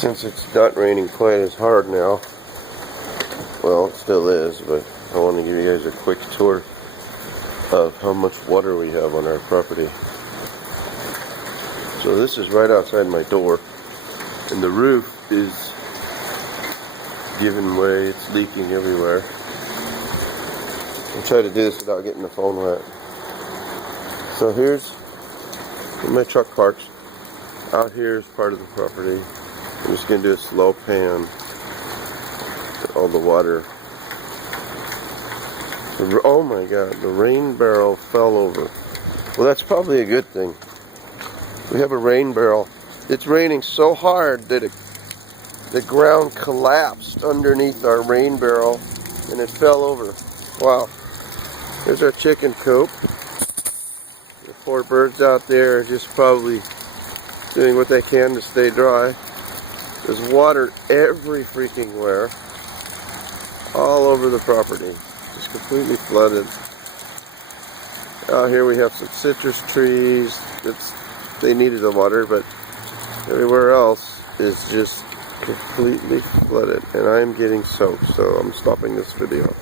Since it's not raining quite as hard now, well, it still is, but I want to give you guys a quick tour of how much water we have on our property. So this is right outside my door, and the roof is giving way. It's leaking everywhere. I'll try to do this without getting the phone wet. So here's where my truck parks. Out here is part of the property. I'm just going to do a slow pan to all the water. Oh my god, the rain barrel fell over. Well, that's probably a good thing. We have a rain barrel. It's raining so hard that the ground collapsed underneath our rain barrel and it fell over. Wow. There's our chicken coop. The poor birds out there are just probably doing what they can to stay dry. There's water every freaking where. All over the property. Just completely flooded. Out here we have some citrus trees. They needed the water, but everywhere else is just completely flooded. And I'm getting soaked, so I'm stopping this video.